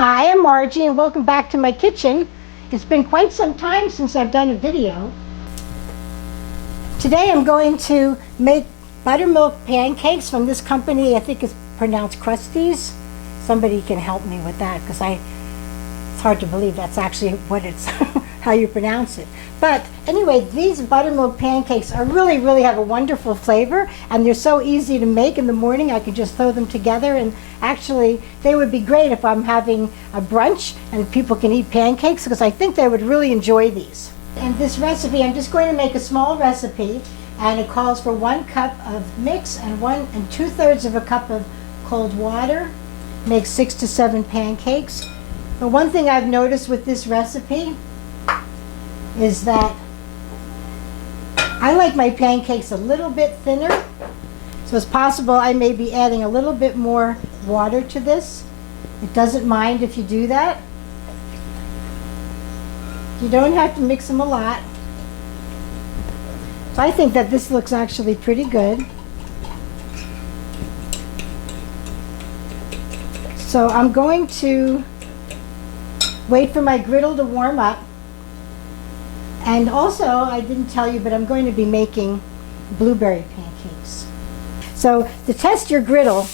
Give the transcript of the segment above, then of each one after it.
Hi, I'm Margie and welcome back to my kitchen. It's been quite some time since I've done a video. Today I'm going to make buttermilk pancakes from this company. I think it's pronounced Krusteaz. Somebody can help me with that because it's hard to believe that's actually what it's how you pronounce it. But anyway, these buttermilk pancakes are really have a wonderful flavor, and they're so easy to make in the morning. I can just throw them together, and actually they would be great if I'm having a brunch and people can eat pancakes, because I think they would really enjoy these. And this recipe, I'm just going to make a small recipe, and it calls for 1 cup of mix and 1 2/3 of a cup of cold water. Makes 6 to 7 pancakes. But one thing I've noticed with this recipe is that I like my pancakes a little bit thinner. So it's possible I may be adding a little bit more water to this. It doesn't mind if you do that. You don't have to mix them a lot. So I think that this looks actually pretty good. So I'm going to wait for my griddle to warm up. And also, I didn't tell you, but I'm going to be making blueberry pancakes. So to test your griddle,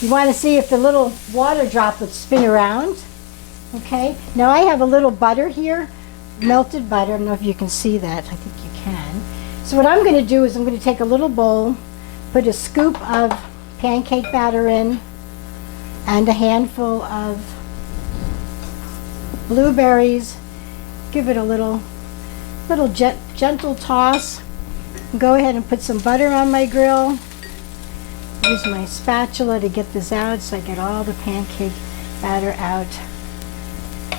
you want to see if the little water droplets spin around. Okay, now I have a little butter here, melted butter. I don't know if you can see that. I think you can. So what I'm going to do is I'm going to take a little bowl, put a scoop of pancake batter in, and a handful of blueberries. Give it a little gentle toss. Go ahead and put some butter on my grill. Use my spatula to get this out so I get all the pancake batter out.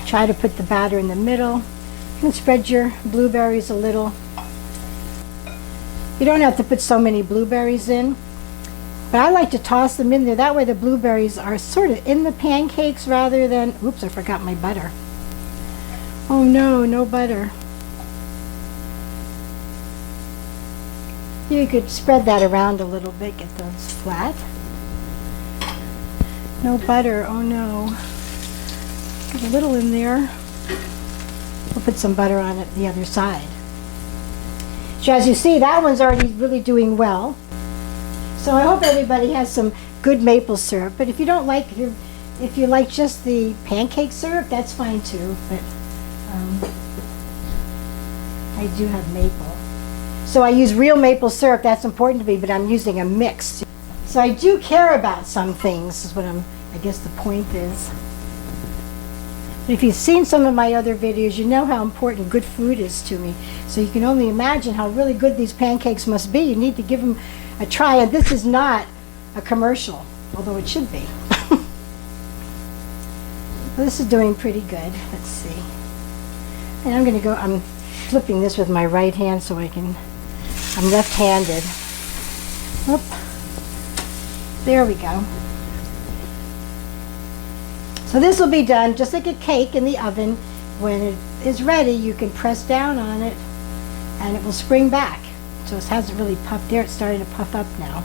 Try to put the batter in the middle. You can spread your blueberries a little. You don't have to put so many blueberries in, but I like to toss them in there. That way the blueberries are sort of in the pancakes rather than, oops, I forgot my butter. Oh no, no butter. You could spread that around a little bit, get those flat. No butter, oh no. Get a little in there. We'll put some butter on it the other side. So as you see, that one's already really doing well. So I hope everybody has some good maple syrup. But if you don't like, if you like just the pancake syrup, that's fine too. But I do have maple. So I use real maple syrup. That's important to me, but I'm using a mix. So I do care about some things, is what I guess the point is. But if you've seen some of my other videos, you know how important good food is to me. So you can only imagine how really good these pancakes must be. You need to give them a try. And this is not a commercial, although it should be. This is doing pretty good. Let's see. And I'm flipping this with my right hand so I'm left-handed. Whoop. There we go. So this will be done just like a cake in the oven. When it is ready, you can press down on it and it will spring back. So it hasn't really puffed there. It's starting to puff up now.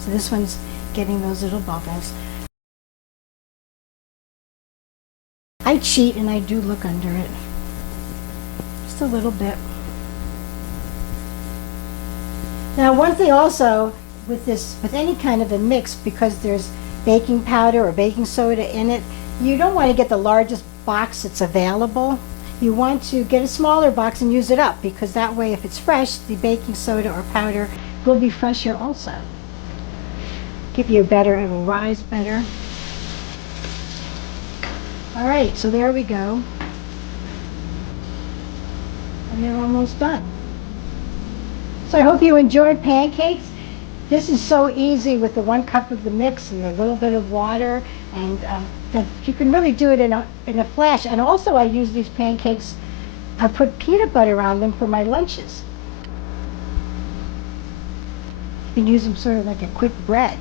So this one's getting those little bubbles. I cheat and I do look under it. Just a little bit. Now one thing also with any kind of a mix, because there's baking powder or baking soda in it, you don't want to get the largest box that's available. You want to get a smaller box and use it up, because that way if it's fresh, the baking soda or powder will be fresher also. Give you it will rise better. All right, so there we go. And they're almost done. So I hope you enjoyed pancakes. This is so easy with the 1 cup of the mix and a little bit of water, and that you can really do it in a flash. And also I use these pancakes, I put peanut butter on them for my lunches. You can use them sort of like a quick bread.